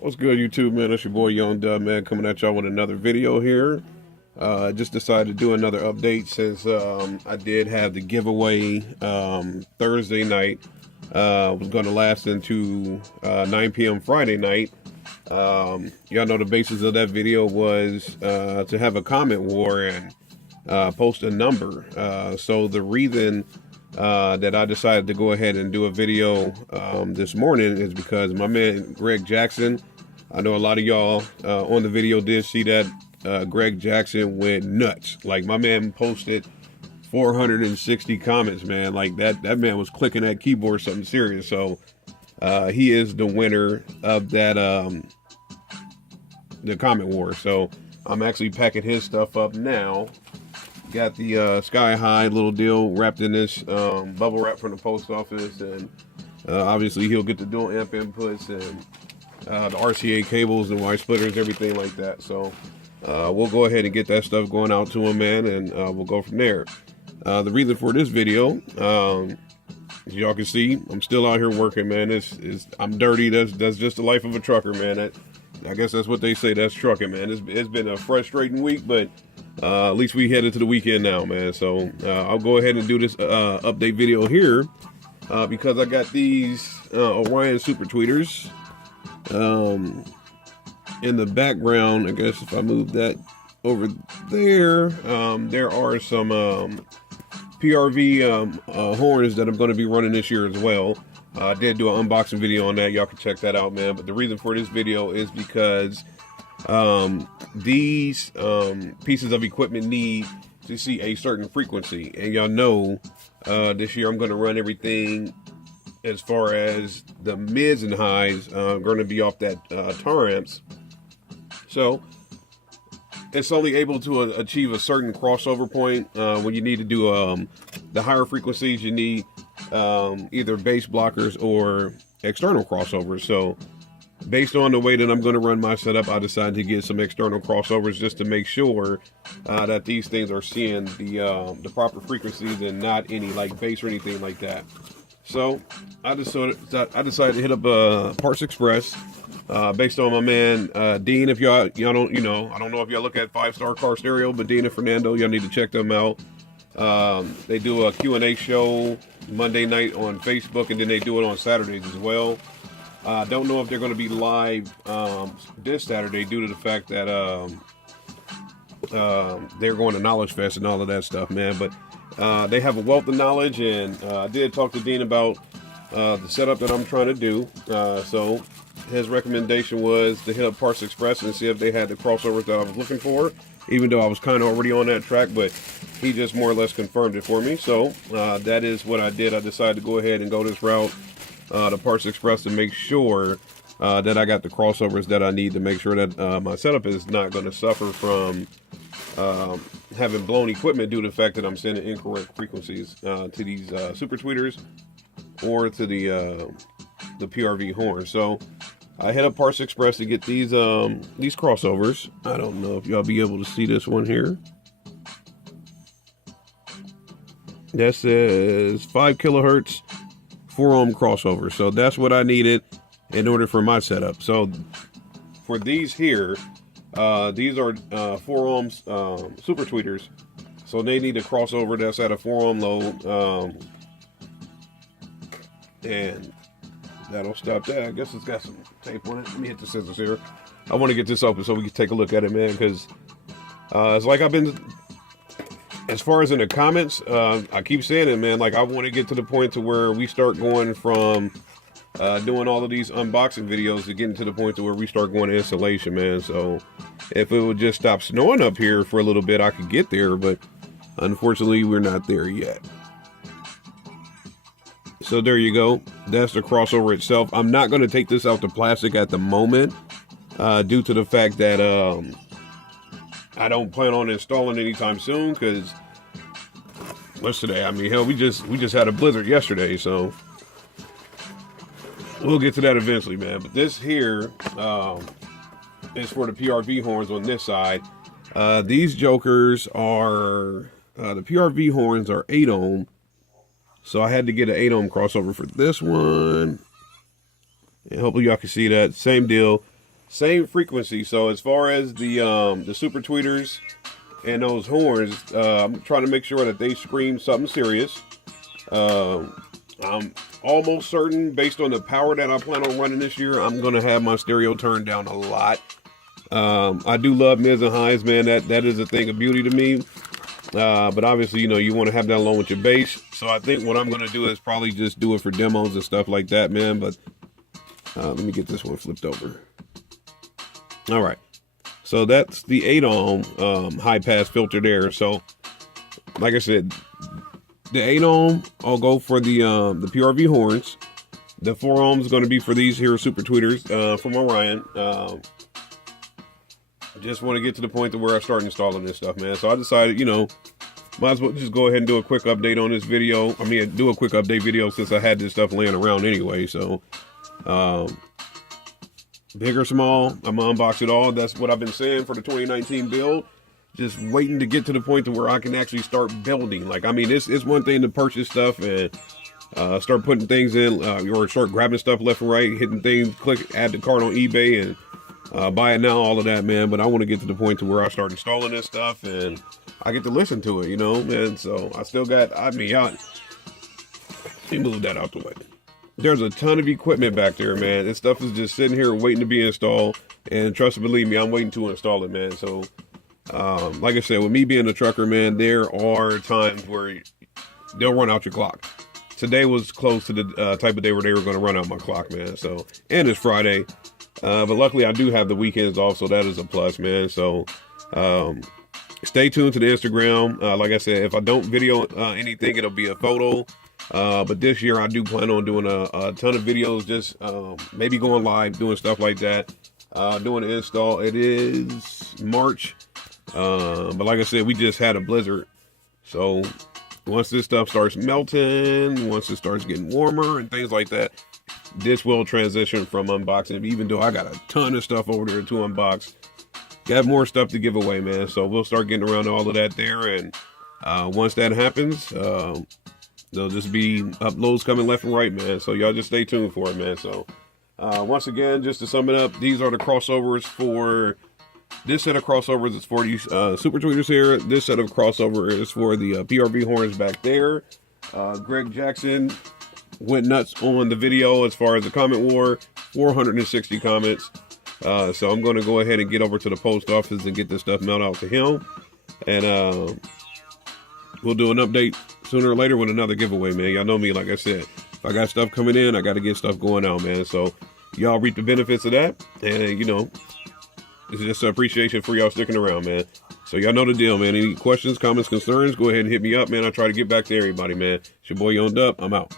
What's good, YouTube, man? It's your boy Young Dub, man, coming at y'all with another video here. Just decided to do another update since I did have the giveaway Thursday night. Was going to last into 9 p.m. Friday night. Y'all know the basis of that video was to have a comment war and post a number. So the reason that I decided to go ahead and do a video this morning is because my man Greg Jackson, I know a lot of y'all on the video did see that Greg Jackson went nuts. Like, my man posted 460 comments, man. Like, that man was clicking that keyboard something serious. So he is the winner of that the comment war. So I'm actually packing his stuff up now. Got the Sky High little deal wrapped in this bubble wrap from the post office, and obviously he'll get the dual amp inputs and the RCA cables and wire splitters, everything like that. So we'll go ahead and get that stuff going out to him, man, and we'll go from there. The reason for this video, as y'all can see, I'm still out here working, man. I'm dirty. That's just the life of a trucker, man. I guess that's what they say. That's trucking, man. It's been a frustrating week, but at least we headed to the weekend now, man. So I'll go ahead and do this update video here because I got these Orion Super Tweeters in the background. I guess if I move that over there, there are some PRV horns that I'm going to be running this year as well. I did do an unboxing video on that. Y'all can check that out, man. But the reason for this video is because these pieces of equipment need to see a certain frequency. And y'all know this year I'm going to run everything as far as the mids and highs going to be off that tar amps. So it's only able to achieve a certain crossover point. When you need to do the higher frequencies, you need either base blockers or external crossovers. So based on the way that I'm going to run my setup, I decided to get some external crossovers just to make sure that these things are seeing the proper frequencies and not any like bass or anything like that. So I decided to hit up Parts Express based on my man Dean. If y'all don't, I don't know if y'all look at 5-Star Car Stereo, but Dean and Fernando, y'all need to check them out. They do a Q&A show Monday night on Facebook, and then they do it on Saturdays as well. Don't know if they're going to be live this Saturday due to the fact that they're going to Knowledge Fest and all of that stuff, man. But they have a wealth of knowledge, and I did talk to Dean about the setup that I'm trying to do. So his recommendation was to hit up Parts Express and see if they had the crossovers that I was looking for, even though I was kind of already on that track, but he just more or less confirmed it for me. So that is what I did. I decided to go ahead and go this route to Parts Express to make sure that I got the crossovers that I need to make sure that my setup is not going to suffer from having blown equipment due to the fact that I'm sending incorrect frequencies to these Super Tweeters or to the PRV horn. So I hit up Parts Express to get these crossovers. I don't know if y'all be able to see this one here. That says 5 kilohertz 4-ohm crossover. So that's what I needed in order for my setup. So for these here, these are 4-ohms Super Tweeters. So they need a crossover that's at a 4-ohm load. And that'll stop that. I guess it's got some tape on it. Let me hit the scissors here. I want to get this open so we can take a look at it, man, because it's like I've been, as far as in the comments, I keep saying it, man, like I want to get to the point to where we start going from doing all of these unboxing videos to getting to the point to where we start going to installation, man. So if it would just stop snowing up here for a little bit, I could get there, but unfortunately we're not there yet. So there you go. That's the crossover itself. I'm not going to take this out the plastic at the moment due to the fact that I don't plan on installing anytime soon, because what's today? I mean, hell, we just had a blizzard yesterday, so we'll get to that eventually, man. But this here is for the PRV horns on this side. These jokers are the PRV horns are 8-ohm. So I had to get an 8-ohm crossover for this one. And hopefully y'all can see that. Same deal. same frequency. So as far as the super tweeters and those horns, I'm trying to make sure that they scream something serious. I'm almost certain, based on the power that I plan on running this year, I'm gonna have my stereo turned down a lot. I do love mids and highs, man. That is a thing of beauty to me. But obviously, you know, you want to have that along with your bass. So I think what I'm gonna do is probably just do it for demos and stuff like that, man. But let me get this one flipped over. All right, so that's the 8 ohm high pass filter there. So like I said, the 8 ohm I'll go for the PRV horns. The 4 ohm is going to be for these here super tweeters from Orion. Just want to get to the point to where I start installing this stuff, man. So I decided, you know, might as well just go ahead and do a quick update on this video. I mean, do a quick update video since I had this stuff laying around anyway. So big or small, I'm gonna unbox it all. That's what I've been saying for the 2019 build. Just waiting to get to the point to where I can actually start building. Like, I mean, it's one thing to purchase stuff and start putting things in, or start grabbing stuff left and right, hitting things, click, add the cart on eBay and buy it now, all of that, man. But I want to get to the point to where I start installing this stuff and I get to listen to it, you know, man. So I still got, let me move that out the way. There's a ton of equipment back there, man. This stuff is just sitting here waiting to be installed. And trust and believe me, I'm waiting to install it, man. So, like I said, with me being a trucker, man, there are times where they'll run out your clock. Today was close to the type of day where they were going to run out my clock, man. So, and it's Friday. But luckily, I do have the weekends off, so that is a plus, man. So, stay tuned to the Instagram. Like I said, if I don't video anything, it'll be a photo. But this year, I do plan on doing a ton of videos, just maybe going live, doing stuff like that, doing the install. It is March, but like I said, we just had a blizzard. So once this stuff starts melting, once it starts getting warmer and things like that, this will transition from unboxing, even though I got a ton of stuff over there to unbox. Got more stuff to give away, man. So we'll start getting around to all of that there. And once that happens, there'll just be uploads coming left and right, man. So y'all just stay tuned for it, man. So once again, just to sum it up, these are the crossovers for this set of crossovers. Is for these super tweeters here. This set of crossover is for the PRV horns back there. Greg Jackson went nuts on the video as far as the comment war, 460 comments. So I'm going to go ahead and get over to the post office and get this stuff mailed out to him. And we'll do an update sooner or later with another giveaway, man. Y'all know me, like I said, if I got stuff coming in, I got to get stuff going out, man. So y'all reap the benefits of that. And, you know, it's just an appreciation for y'all sticking around, man. So y'all know the deal, man. Any questions, comments, concerns, go ahead and hit me up, man. I try to get back to everybody, man. It's your boy, Young Dub. I'm out.